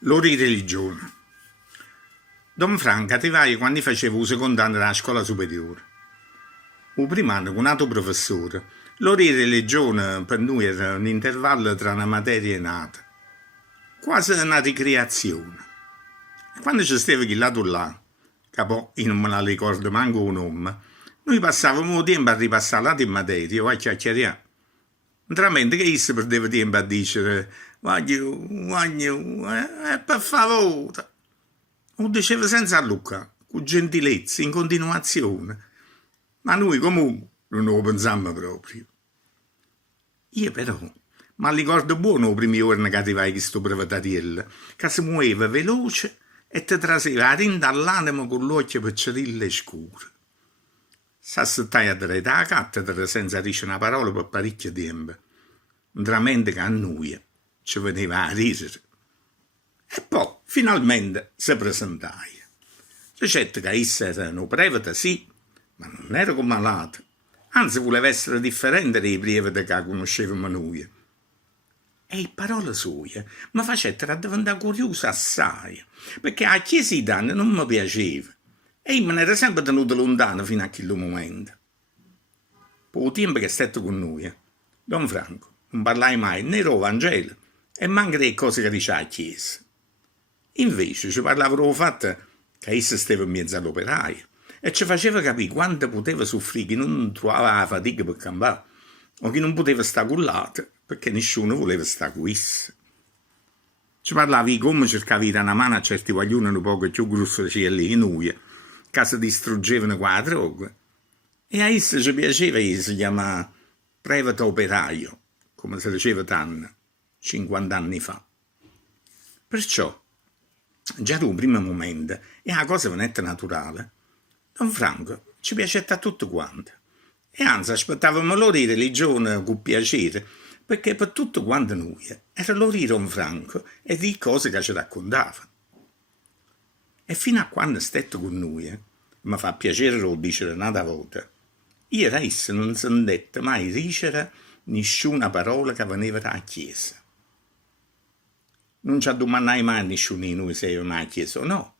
Loro di religione. Don Franco arrivai quando facevo il secondo anno della scuola superiore. Il primo anno, con un altro professore, l'ora di religione per noi era un intervallo tra una materia e un'altra, quasi una ricreazione. E quando ci stava chi lato là, che poi io non me la ricordo manco un nome, noi passavamo il tempo a ripassare la materia o a chiacchierare. Veramente che io perdeva tempo a dire voglio, per favore. Lo diceva senza Luca, con gentilezza, in continuazione. Ma noi comunque non lo pensammo proprio. Io però, ma ricordo buono i primi giorni che arrivai questo prevatariello, che si muoveva veloce e ti traseva a rinda all'animo con l'occhio piccirillo e scuro. S'assettai a dare la cattedra senza dire una parola per parecchio tempo, veramente che a noi ci veniva a ridere. E poi, finalmente, si presentai. Ricette che essa era una prevata, sì, ma non era come malato. Anzi, voleva essere differente dai prevati che conoscevamo noi. E le parole sue mi facettero diventare curiosa assai, perché a chiesa di danni non mi piaceva. E io me ne ero sempre tenuto lontano fino a quel momento. Per il tempo che è stato con noi, Don Franco non parlai mai né del Vangelo e manco delle cose che diceva a chiesa. Invece ci parlava del fatto che essa stava in mezzo all'operaio e ci faceva capire quanto poteva soffrire chi non trovava la fatica per campare o chi non poteva stare con l'altro perché nessuno voleva stare con essa. Ci parlava di come cercava di dare una mano a certi guaglioni un poco più grossi di noi che si distruggevano con la droga. E a essa ci piaceva che si chiama prevata operaio, come si diceva tanto, 50 anni fa. Perciò, già da un primo momento, e una cosa venette naturale, Don Franco ci piaceva a tutti quanti. E anzi aspettavamo l'ora di religione con piacere, perché per tutti quanti noi era l'ora di Don Franco e di cose che ci raccontava. E fino a quando è stato con noi, mi fa piacere lo dire un'altra volta, io e essa non sentette mai dicere nessuna parola che veniva dalla chiesa. Non ci addumannai mai nessuno di noi se io mai chiesa o no.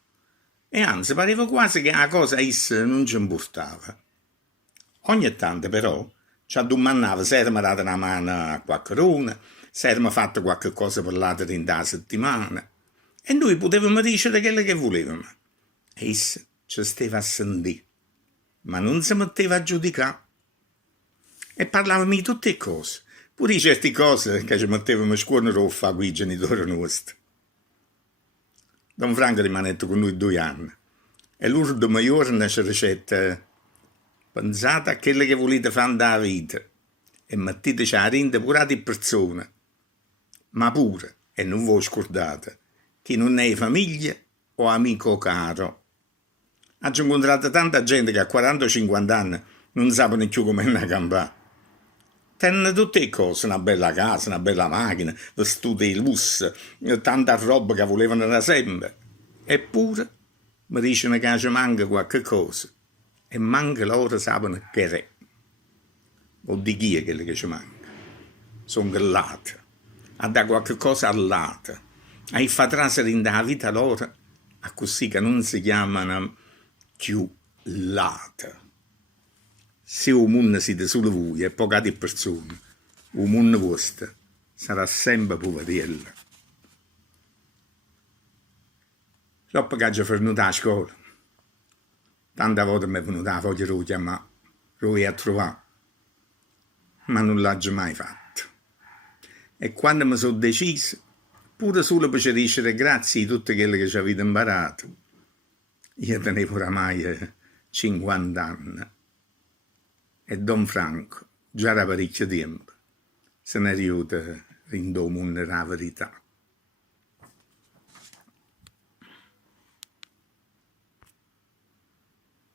E anzi, pareva quasi che la cosa a essa non ci importava. Ogni tanto, però, ci addumannava se erano data una mano a qualcuno, se erano fatto qualche cosa per l'altro in da settimana. E noi potevamo dire quello che volevamo. E essa ci stava a sentire, ma non si metteva a giudicare. E parlavamo di tutte le cose, pure di certe cose che ci mettevamo a scuola a fare con i genitori nostri. Don Franco rimanette con noi 2 anni e l'ultimo giorno ci dicette pensate a quello che volete fare nella vita e metteteci a rinde pure di persone, ma pure, e non voi scordate, che non è famiglia o amico caro. Ho incontrato tanta gente che a 40-50 anni non sanno più come è campare. Tengono tutte le cose, una bella casa, una bella macchina, vestiti di lusso, tanta roba che volevano da sempre. Eppure mi dicono che ci manca qualche cosa e manca loro sapano che è. O di chi è quello che ci manca? Sono gallate, a dare qualche cosa all'altra, a far trasere in la vita loro, a così che non si chiamano più late. Se il mondo siete solo voi e poche persone, il mondo vostro sarà sempre poverello. Dopo che ho venuto a scuola, tante volte mi è venuta la voglia di chiamare, lo a trovare, ma non l'ho mai fatto. E quando mi sono deciso, pure solo per dire grazie di tutto quello che ci avete imparato, io tenevo oramai 50 anni. E Don Franco, già da parecchio tempo, se ne è riuscito in domo la verità.